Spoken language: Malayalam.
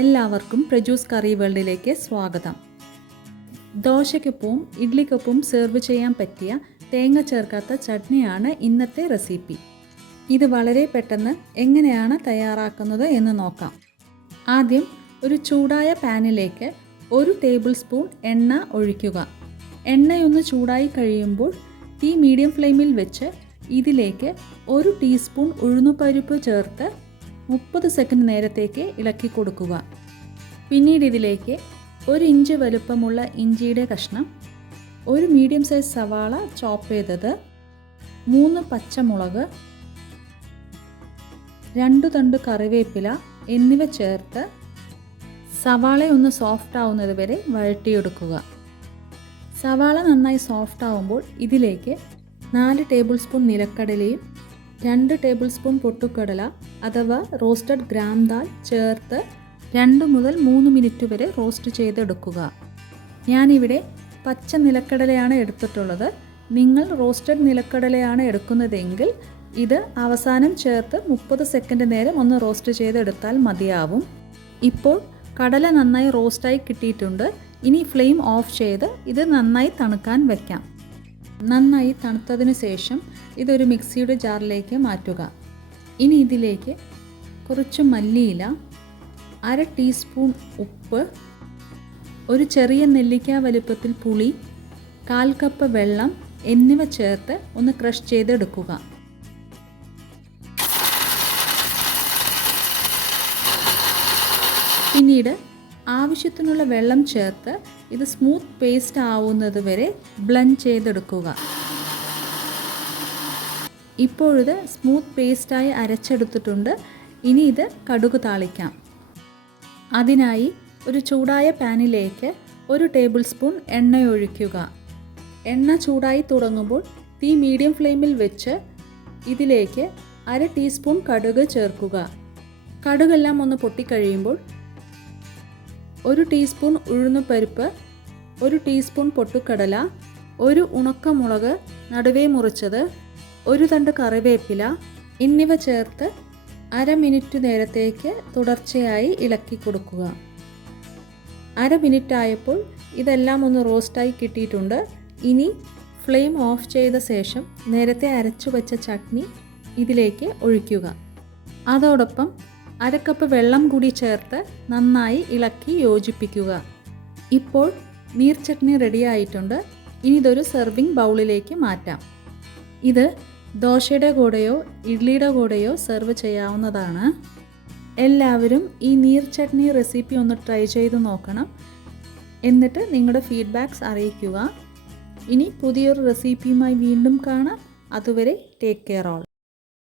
എല്ലാവർക്കും പ്രജൂസ് കറി വേൾഡിലേക്ക് സ്വാഗതം. ദോശയ്ക്കൊപ്പവും ഇഡ്ലിക്കൊപ്പവും സെർവ് ചെയ്യാൻ പറ്റിയ തേങ്ങ ചേർക്കാത്ത ചട്നിയാണ് ഇന്നത്തെ റെസിപ്പി. ഇത് വളരെ പെട്ടെന്ന് എങ്ങനെയാണ് തയ്യാറാക്കുന്നത് എന്ന് നോക്കാം. ആദ്യം ഒരു ചൂടായ പാനിലേക്ക് 1 ടേബിൾ സ്പൂൺ എണ്ണ ഒഴിക്കുക. എണ്ണയൊന്ന് ചൂടായി കഴിയുമ്പോൾ തീ മീഡിയം ഫ്ലെയിമിൽ വെച്ച് ഇതിലേക്ക് 1 ടീസ്പൂൺ ഉഴുന്നുപരിപ്പ് ചേർത്ത് 30 സെക്കൻഡ് നേരത്തേക്ക് ഇളക്കി കൊടുക്കുക. പിന്നീട് ഇതിലേക്ക് 1 ഇഞ്ച് വലുപ്പമുള്ള ഇഞ്ചിയുടെ കഷ്ണം, 1 മീഡിയം സൈസ് സവാള ചോപ്പ് ചെയ്തത്, 3 പച്ചമുളക്, 2 തണ്ട് കറിവേപ്പില എന്നിവ ചേർത്ത് സവാള ഒന്ന് സോഫ്റ്റ് ആവുന്നത് വരെ വഴറ്റിയെടുക്കുക. സവാള നന്നായി സോഫ്റ്റ് ആവുമ്പോൾ ഇതിലേക്ക് 4 ടേബിൾ സ്പൂൺ നിലക്കടലയും 2 ടേബിൾ സ്പൂൺ പൊട്ടുകടല അഥവാ റോസ്റ്റഡ് ഗ്രാം ദാൽ ചേർത്ത് 2 മുതൽ 3 മിനിറ്റ് വരെ റോസ്റ്റ് ചെയ്തെടുക്കുക. ഞാനിവിടെ പച്ച നിലക്കടലയാണ് എടുത്തിട്ടുള്ളത്. നിങ്ങൾ റോസ്റ്റഡ് നിലക്കടലയാണ് എടുക്കുന്നതെങ്കിൽ ഇത് അവസാനം ചേർത്ത് 30 സെക്കൻഡ് നേരം ഒന്ന് റോസ്റ്റ് ചെയ്തെടുത്താൽ മതിയാവും. ഇപ്പോൾ കടല നന്നായി റോസ്റ്റായി കിട്ടിയിട്ടുണ്ട്. ഇനി ഫ്ലെയിം ഓഫ് ചെയ്ത് ഇത് നന്നായി തണുക്കാൻ വയ്ക്കാം. നന്നായി തണുത്തതിന് ശേഷം ഇതൊരു മിക്സിയുടെ ജാറിലേക്ക് മാറ്റുക. ഇനി ഇതിലേക്ക് കുറച്ച് മല്ലിയില, 1/2 ടീസ്പൂൺ ഉപ്പ്, ഒരു ചെറിയ നെല്ലിക്ക വലുപ്പത്തിൽ പുളി, 1/4 കപ്പ് വെള്ളം എന്നിവ ചേർത്ത് ഒന്ന് ക്രഷ് ചെയ്തെടുക്കുക. പിന്നീട് ആവശ്യത്തിനുള്ള വെള്ളം ചേർത്ത് ഇത് സ്മൂത്ത് പേസ്റ്റ് ആവുന്നത് വരെ ബ്ലെൻഡ് ചെയ്തെടുക്കുക. ഇപ്പോഴിത് സ്മൂത്ത് പേസ്റ്റായി അരച്ചെടുത്തിട്ടുണ്ട്. ഇനി ഇത് കടുക് താളിക്കാം. അതിനായി ഒരു ചൂടായ പാനിലേക്ക് 1 ടേബിൾ സ്പൂൺ എണ്ണ ഒഴിക്കുക. എണ്ണ ചൂടായി തുടങ്ങുമ്പോൾ തീ മീഡിയം ഫ്ലെയിമിൽ വെച്ച് ഇതിലേക്ക് 1/2 ടീസ്പൂൺ കടുക് ചേർക്കുക. കടുകെല്ലാം ഒന്ന് പൊട്ടിക്കഴിയുമ്പോൾ 1 ടീസ്പൂൺ ഉഴുന്നുപരിപ്പ്, 1 ടീസ്പൂൺ പൊട്ടുകടല, 1 ഉണക്കമുളക് നടുവേ മുറിച്ചത്, 1 തണ്ട് കറിവേപ്പില എന്നിവ ചേർത്ത് 1/2 മിനിറ്റ് നേരത്തേക്ക് തുടർച്ചയായി ഇളക്കി കൊടുക്കുക. 1/2 മിനിറ്റ് ആയപ്പോൾ ഇതെല്ലാം ഒന്ന് റോസ്റ്റായി കിട്ടിയിട്ടുണ്ട്. ഇനി ഫ്ലെയിം ഓഫ് ചെയ്ത ശേഷം നേരത്തെ അരച്ചു വച്ച ചട്നി ഇതിലേക്ക് ഒഴിക്കുക. അതോടൊപ്പം 1/2 കപ്പ് വെള്ളം കൂടി ചേർത്ത് നന്നായി ഇളക്കി യോജിപ്പിക്കുക. ഇപ്പോൾ നീർ ചട്നി റെഡി ആയിട്ടുണ്ട്. ഇനി ഇതൊരു സെർവിങ് ബൗളിലേക്ക് മാറ്റാം. ഇത് ദോശയുടെ കൂടെയോ ഇഡ്ലിയുടെ കൂടെയോ സെർവ് ചെയ്യാവുന്നതാണ്. എല്ലാവരും ഈ നീർ ചട്നി റെസിപ്പി ഒന്ന് ട്രൈ ചെയ്ത് നോക്കണം. എന്നിട്ട് നിങ്ങളുടെ ഫീഡ്ബാക്ക്സ് അറിയിക്കുക. ഇനി പുതിയൊരു റെസിപ്പിയുമായി വീണ്ടും കാണാം. അതുവരെ ടേക്ക് കെയർ ഓൾ.